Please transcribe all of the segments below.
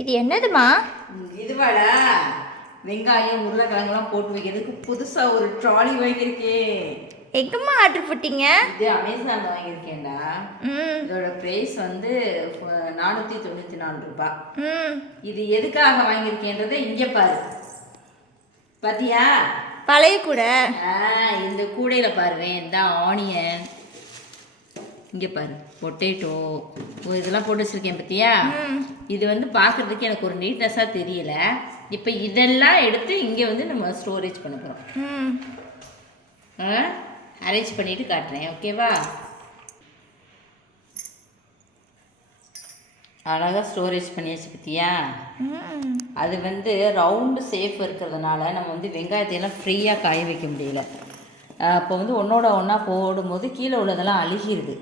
இது என்னதுமா? இதுவாடா வெங்காயம் உருளைக்கிழங்குலாம் போட்டு வைக்கிறதுக்கு புதுசாக ஒரு ட்ராலி வாங்கியிருக்கேன். எங்கம்மா ஆர்டர் போட்டீங்க? இது அமேசானில் வாங்கியிருக்கேன்டா. இதோட ப்ரைஸ் வந்து 494 ரூபாய். இது எதுக்காக வாங்கியிருக்கேன்றதை இங்கே பாரு. பார்த்தியா? பழைய கூடை. இந்த கூடையில் பாருவேன். இந்த ஆனியன், இங்கே பாரு பொட்டேட்டோ, இதெல்லாம் போட்டு வச்சுருக்கேன் பார்த்தியா? இது வந்து பார்க்குறதுக்கு எனக்கு ஒரு நீட்னஸாக தெரியல. இப்போ இதெல்லாம் எடுத்து இங்கே வந்து நம்ம ஸ்டோரேஜ் பண்ண போகிறோம். அரேஞ்ச் பண்ணிவிட்டு காட்டுறேன், ஓகேவா? அழகாக ஸ்டோரேஜ் பண்ணியாச்சு பார்த்தியா? அது வந்து ரவுண்டு சேஃப் இருக்கிறதுனால நம்ம வந்து வெங்காயத்தையெல்லாம் ஃப்ரீயாக காய வைக்க முடியல. அப்போ வந்து ஒன்றோட ஒன்றா போடும்போது கீழே உள்ளதெல்லாம் அழுகிடுது,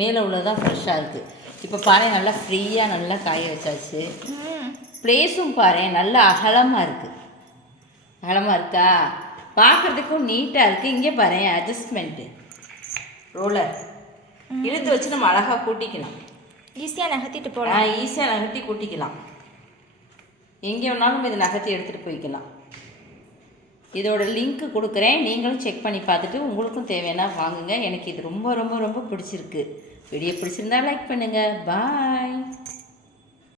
மேலே உள்ளதான் ஃப்ரெஷ்ஷாக இருக்குது. இப்போ பாரு நல்லா ஃப்ரீயாக நல்லா காய வச்சாச்சு. ப்ளேஸும் பாரு நல்லா அகலமாக இருக்குது. அகலமாக இருக்கா? பார்க்குறதுக்கும் நீட்டாக இருக்குது. இங்கே பாரு அட்ஜஸ்ட்மெண்ட்டு ரோலர் இழுத்து வச்சு நம்ம அழகாக கூட்டிக்கலாம். ஈஸியாக நகர்த்திட்டு போகலாம். ஈஸியாக நகர்த்தி கூட்டிக்கலாம். எங்கே வேணாலும் இதை நகர்த்தி எடுத்துகிட்டு போய்க்கலாம். இதோட லிங்க்கு கொடுக்குறேன், நீங்களும் செக் பண்ணி பார்த்துட்டு உங்களுக்கும் தேவைன்னா வாங்குங்க. எனக்கு இது ரொம்ப ரொம்ப ரொம்ப பிடிச்சிருக்கு. வீடியோ பிடிச்சிருந்தா லைக் பண்ணுங்கள். பாய்.